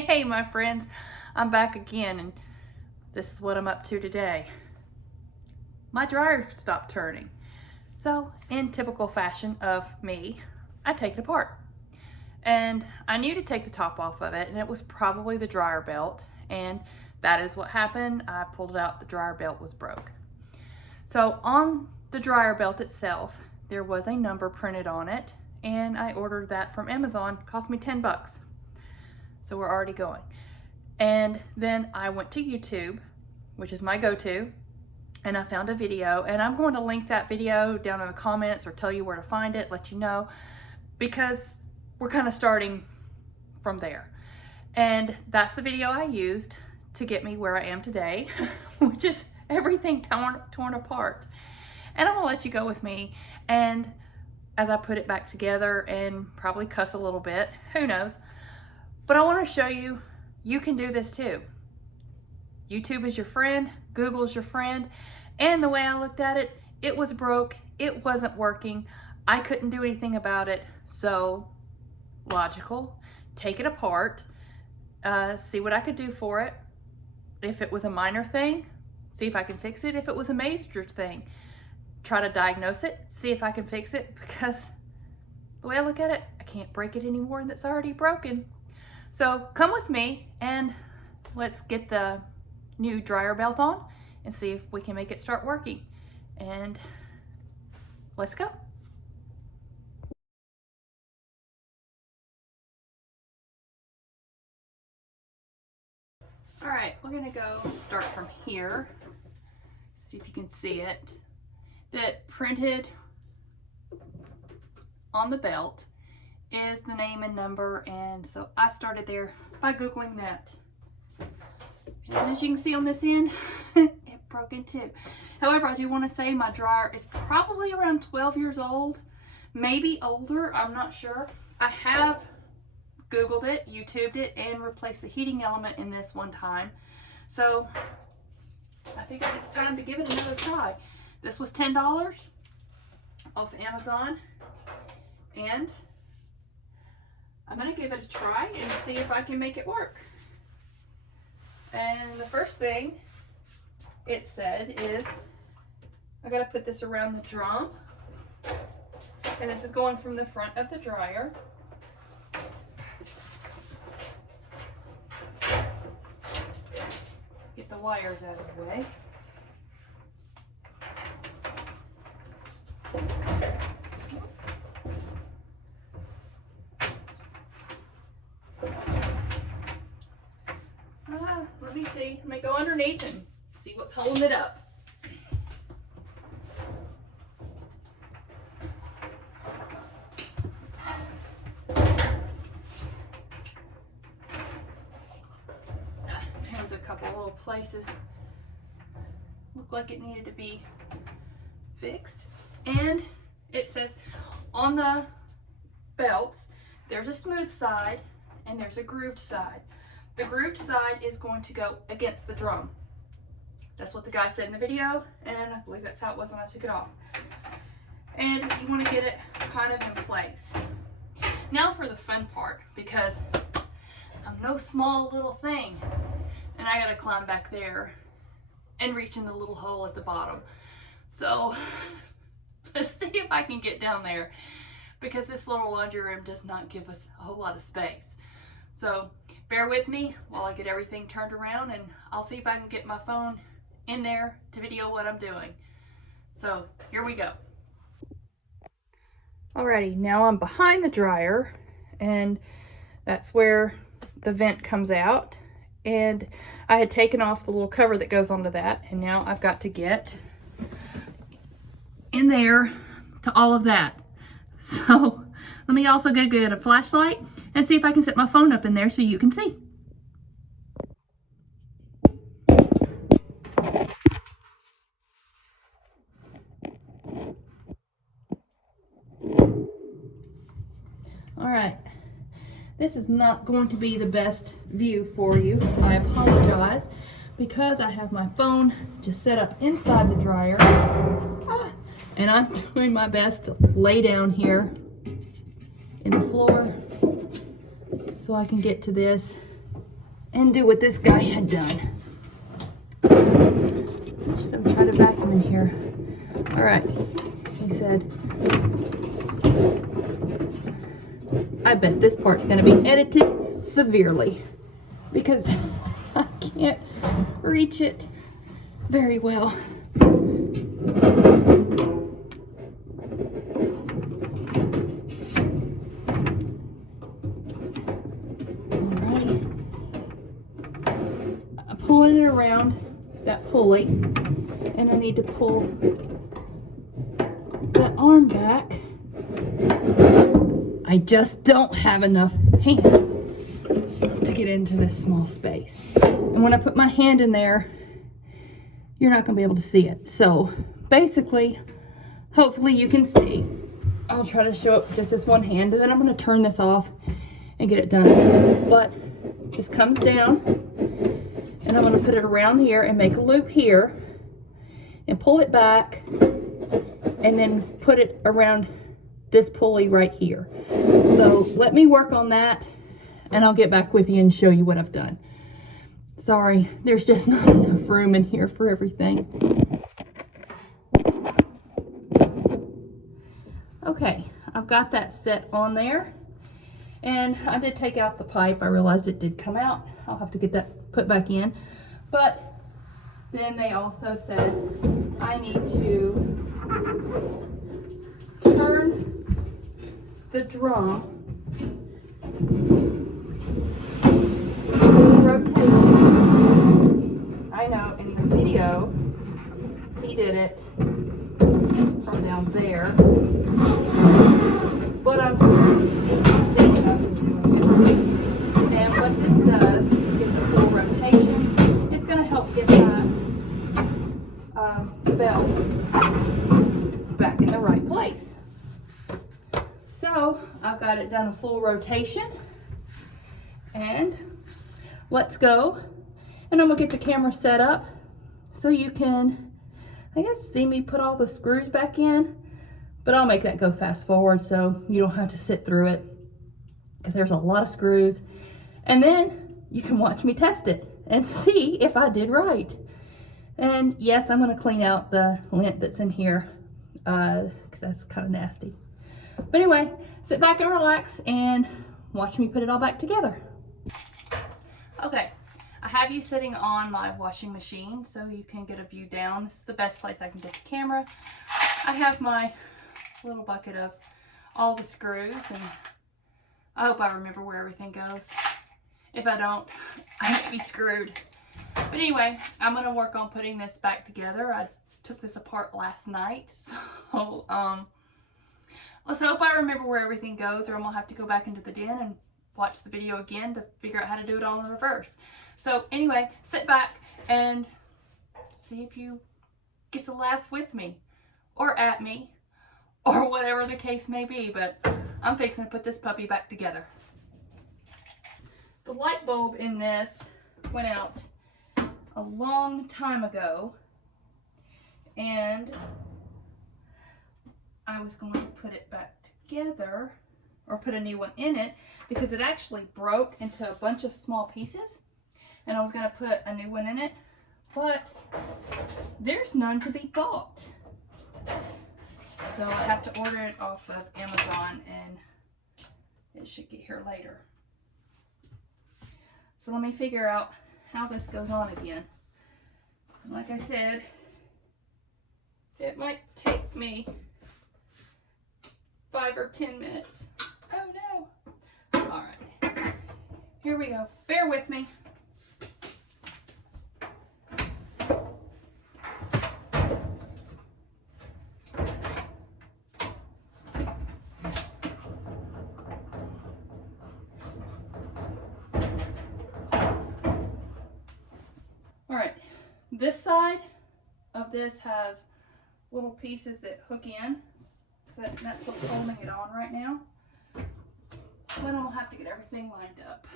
Hey, my friends, I'm back again, and this is what I'm up to today. My dryer stopped turning. So, in typical fashion of me, I take it apart. And I knew to take the top off of it, and it was probably the dryer belt, and that is what happened. I pulled it out, the dryer belt was broke. So, on the dryer belt itself, there was a number printed on it, and I ordered that from Amazon. It cost me 10 bucks. So we're already going. And then I went to YouTube, which is my go-to, and I found a video, and I'm going to link that video down in the comments or tell you where to find it, let you know, because we're kind of starting from there. And that's the video I used to get me where I am today, which is everything torn apart. And I'm gonna let you go with me, and as I put it back together and probably cuss a little bit, who knows. But I want to show you, you can do this too. YouTube is your friend, Google's your friend, and the way I looked at it, it was broke, it wasn't working, I couldn't do anything about it, so logical, take it apart, see what I could do for it. If it was a minor thing, see if I can fix it. If it was a major thing, try to diagnose it, see if I can fix it, because the way I look at it, I can't break it anymore that's already broken. So come with me and let's get the new dryer belt on and see if we can make it start working. And let's go. All right, we're gonna go start from here. See if you can see it. That printed on the belt is the name and number, and so I started there by Googling that. And as you can see on this end, it broke in two. However, I do want to say my dryer is probably around 12 years old, maybe older, I'm not sure. I have Googled it, YouTubed it, and replaced the heating element in this one time. So I figured it's time to give it another try. This was $10 off Amazon, and I'm gonna give it a try and see if I can make it work. And the first thing it said is I gotta put this around the drum, and this is going from the front of the dryer. Get the wires out of the way. Let me see. Let me go underneath and see what's holding it up. There's a couple little places looked like it needed to be fixed. And it says on the belts, there's a smooth side and there's a grooved side. The grooved side is going to go against the drum. That's what the guy said in the video, and I believe that's how it was when I took it off. And you want to get it kind of in place. Now for the fun part, because I'm no small little thing, and I gotta climb back there and reach in the little hole at the bottom. So let's see if I can get down there, because this little laundry room does not give us a whole lot of space. So bear with me while I get everything turned around, and I'll see if I can get my phone in there to video what I'm doing. So here we go. Alrighty, now I'm behind the dryer, and that's where the vent comes out. And I had taken off the little cover that goes onto that, and now I've got to get in there to all of that. So let me also get a flashlight and see if I can set my phone up in there so you can see. All right, this is not going to be the best view for you. I apologize, because I have my phone just set up inside the dryer. And I'm doing my best to lay down here in the floor so I can get to this and do what this guy had done. I should have tried to vacuum in here. All right, he said, I bet this part's gonna be edited severely because I can't reach it very well. Alright. I'm pulling it around that pulley, and I need to pull the arm back. I just don't have enough hands to get into this small space. And when I put my hand in there, you're not going to be able to see it. So basically, hopefully you can see. I'll try to show it just as one hand, and then I'm going to turn this off and get it done. But this comes down, and I'm going to put it around here and make a loop here and pull it back and then put it around this pulley right here. So let me work on that, and I'll get back with you and show you what I've done. Sorry, there's just not enough room in here for everything. Okay, I've got that set on there, and I did take out the pipe. I realized it did come out. I'll have to get that put back in. But then they also said I need to turn the drum rotation. I know in the video he did it from down there, but I'm thinking of doing it. And what this does is get the full rotation. It's going to help get that belt back in the right place. So I've got it done a full rotation, and let's go. And I'm gonna get the camera set up so you can, I guess, see me put all the screws back in, but I'll make that go fast forward so you don't have to sit through it because there's a lot of screws. And then you can watch me test it and see if I did right. And yes, I'm gonna clean out the lint that's in here because that's kind of nasty. But anyway, sit back and relax and watch me put it all back together. Okay, I have you sitting on my washing machine so you can get a view down. This is the best place I can get the camera. I have my little bucket of all the screws, and I hope I remember where everything goes. If I don't, I might be screwed. But anyway, I'm going to work on putting this back together. I took this apart last night, so let's hope I remember where everything goes, or I'm going to have to go back into the den and watch the video again to figure out how to do it all in reverse. So anyway, sit back and see if you get to laugh with me or at me or whatever the case may be, but I'm fixing to put this puppy back together. The light bulb in this went out a long time ago, and I was going to put it back together, or put a new one in it, because it actually broke into a bunch of small pieces, and I was going to put a new one in it, but there's none to be bought. So I have to order it off of Amazon, and it should get here later. So let me figure out how this goes on again. And like I said, it might take me 5 or 10 minutes. Oh no. All right. Here we go. Bear with me. All right. This side of this has little pieces that hook in. So that's what's holding it on right now. Then I'll have to get everything lined up.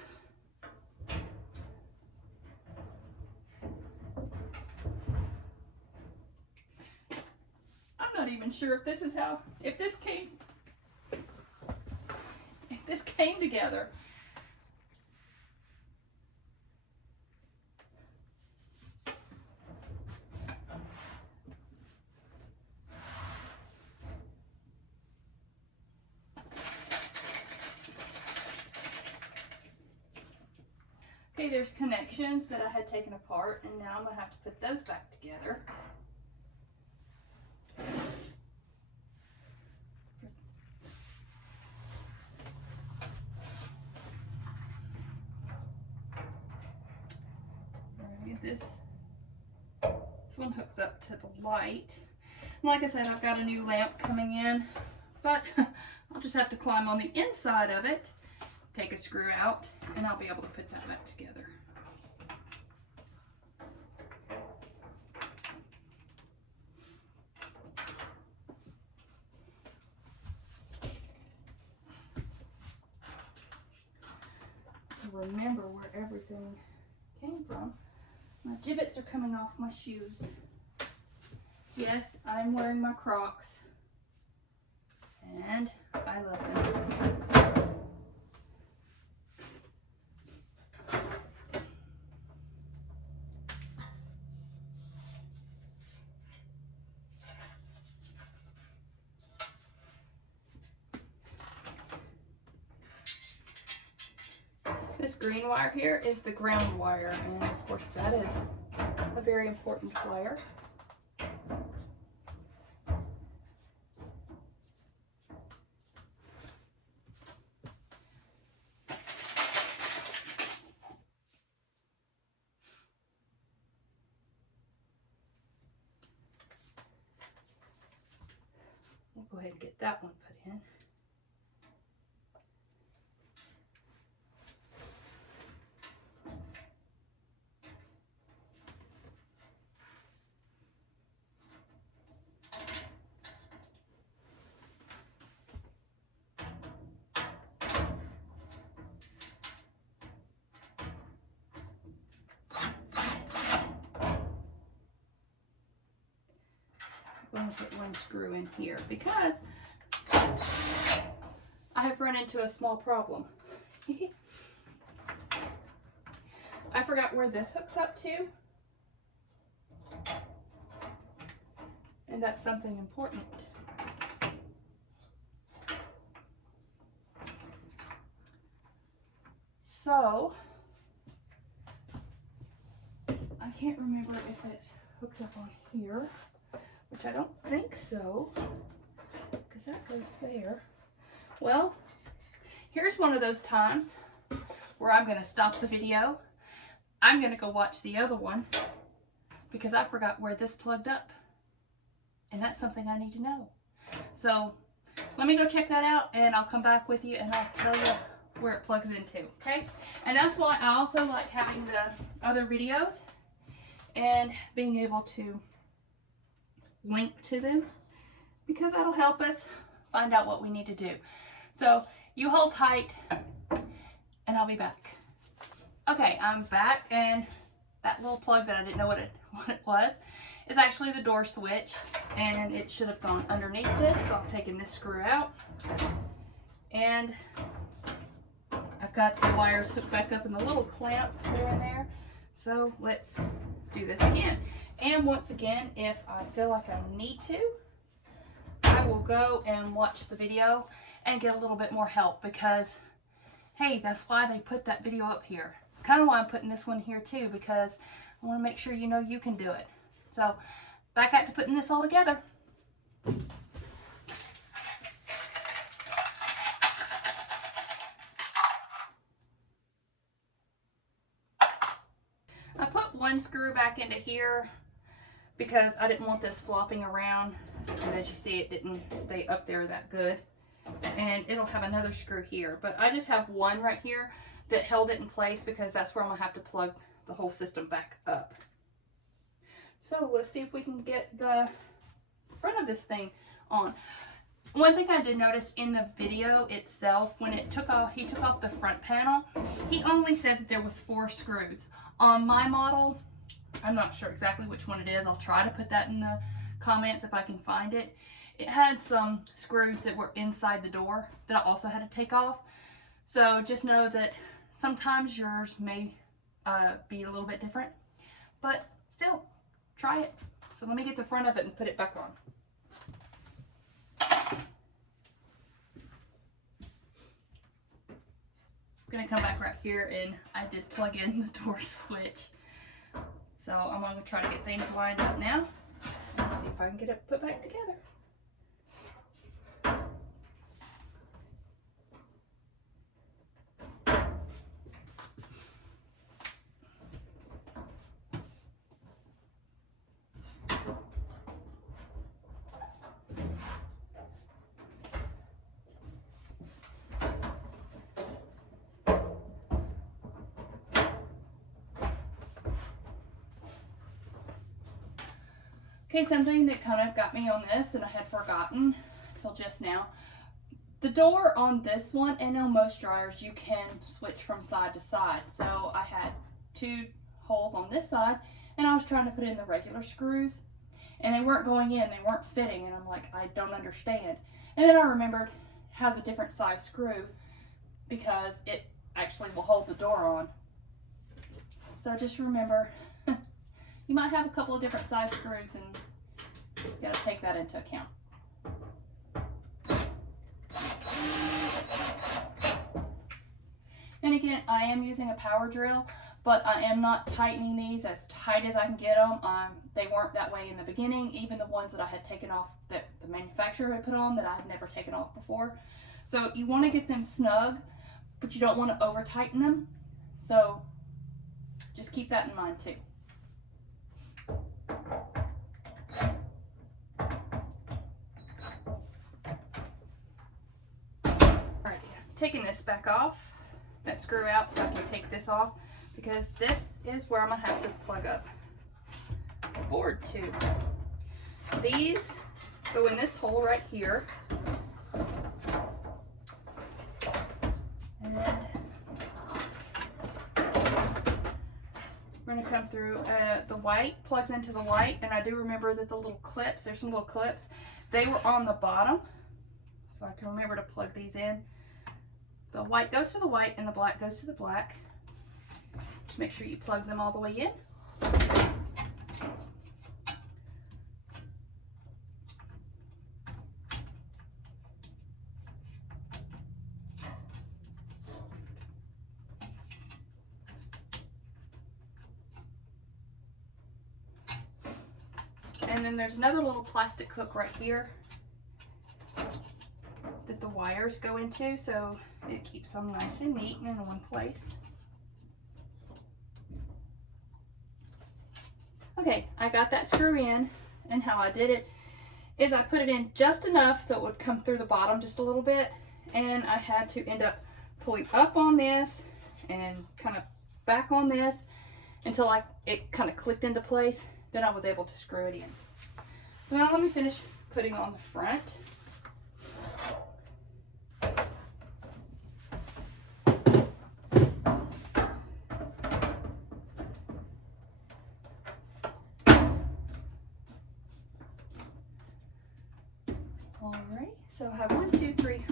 I'm not even sure if this is how, if this came together. Okay, there's connections that I had taken apart, and now I'm going to have to put those back together. Get this one hooks up to the light. And like I said, I've got a new lamp coming in, but I'll just have to climb on the inside of it, take a screw out, and I'll be able to put that back together. Remember where everything came from. My gibbets are coming off my shoes. Yes, I'm wearing my Crocs, and I love them. This green wire here is the ground wire, and of course that is a very important wire. We'll go ahead and get that one put in. I'm going to put one screw in here because I have run into a small problem. I forgot where this hooks up to, and that's something important. So I can't remember if it hooked up on here, which I don't think so, because that goes there. Well, here's one of those times where I'm going to stop the video. I'm going to go watch the other one because I forgot where this plugged up, and that's something I need to know. So let me go check that out, and I'll come back with you and I'll tell you where it plugs into, okay? And that's why I also like having the other videos and being able to link to them, because that'll help us find out what we need to do. So you hold tight and I'll be back. Okay, I'm back, and that little plug that I didn't know what it was is actually the door switch, and it should have gone underneath this. So I'm taking this screw out, and I've got the wires hooked back up in the little clamps here and there. So let's do this again. And once again, if I feel like I need to, I will go and watch the video and get a little bit more help, because hey, that's why they put that video up here. Kind of why I'm putting this one here too, because I want to make sure you know you can do it. So back at to putting this all together. I put one screw back into here because I didn't want this flopping around, and as you see, it didn't stay up there that good. And it'll have another screw here, but I just have one right here that held it in place because that's where I'm gonna have to plug the whole system back up. So let's see if we can get the front of this thing on. One thing I did notice in the video itself, when he took off the front panel, he only said that there was 4 screws. On my model, I'm not sure exactly which one it is. I'll try to put that in the comments if I can find it. It had some screws that were inside the door that I also had to take off. So just know that sometimes yours may be a little bit different, but still, try it. So let me get the front of it and put it back on. gonna come back right here, and I did plug in the door switch. So I'm gonna try to get things lined up now and see if I can get it put back together. Okay, something that kind of got me on this, and I had forgotten till just now. The door on this one and on most dryers, you can switch from side to side. So I had 2 holes on this side, and I was trying to put in the regular screws, and they weren't going in, they weren't fitting, and I'm like, I don't understand. And then I remembered it has a different size screw because it actually will hold the door on. So just remember, you might have a couple of different size screws, and you gotta take that into account. And again, I am using a power drill, but I am not tightening these as tight as I can get them. They weren't that way in the beginning, even the ones that I had taken off that the manufacturer had put on that I had never taken off before. So you want to get them snug, but you don't want to over tighten them. So just keep that in mind too. Alright, taking this back off, that screw out, so I can take this off, because this is where I'm going to have to plug up the board to. These go in this hole right here. And we're going to come through, the white plugs into the white, and I do remember that the little clips, there's some little clips, they were on the bottom, so I can remember to plug these in. The white goes to the white and the black goes to the black. Just make sure you plug them all the way in. And then there's another little plastic hook right here that the wires go into, so it keeps them nice and neat and in one place. Okay, I got that screw in, and how I did it is I put it in just enough so it would come through the bottom just a little bit, and I had to end up pulling up on this and kind of back on this until it kind of clicked into place. Then I was able to screw it in. So now let me finish putting on the front. Alright, so I have 1, 2, 3,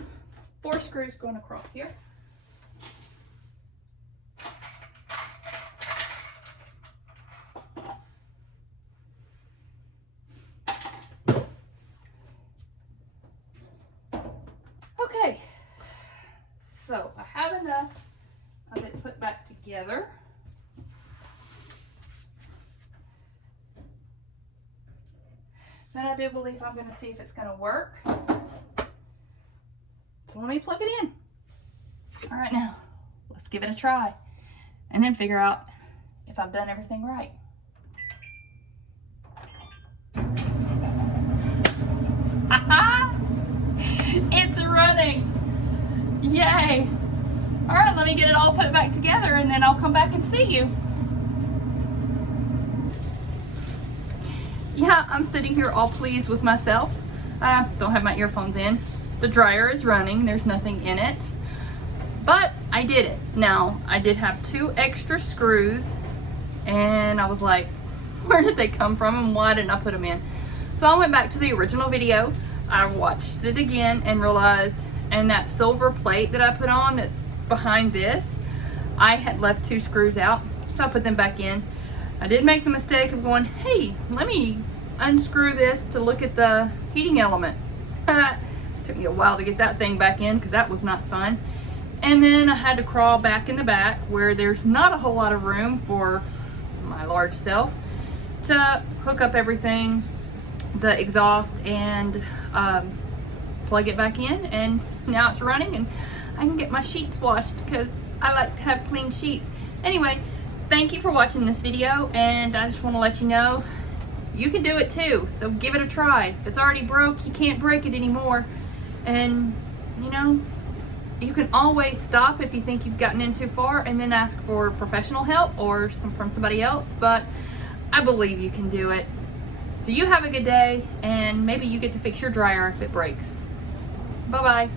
4 screws going across here. Okay, so I have enough of it put back together. Then I do believe I'm going to see if it's going to work. So let me plug it in. All right, now let's give it a try and then figure out if I've done everything right. It's running. Yay. All right, let me get it all put back together, and then I'll come back and see you. Yeah, I'm sitting here all pleased with myself. I don't have my earphones in. The dryer is running. There's nothing in it. But I did it. Now, I did have 2 extra screws, and I was like, where did they come from and why didn't I put them in? So I went back to the original video. I watched it again and realized, and that silver plate that I put on that's behind this, I had left 2 screws out, so I put them back in. I did make the mistake of going, hey, let me unscrew this to look at the heating element. Took me a while to get that thing back in because that was not fun. And then I had to crawl back in the back where there's not a whole lot of room for my large self to hook up everything, the exhaust, and plug it back in, and now it's running and I can get my sheets washed because I like to have clean sheets. Anyway, thank you for watching this video, and I just want to let you know you can do it too, so give it a try. If it's already broke, you can't break it anymore. And you know, you can always stop if you think you've gotten in too far and then ask for professional help or from somebody else, but I believe you can do it. So you have a good day, and maybe you get to fix your dryer if it breaks. Bye-bye.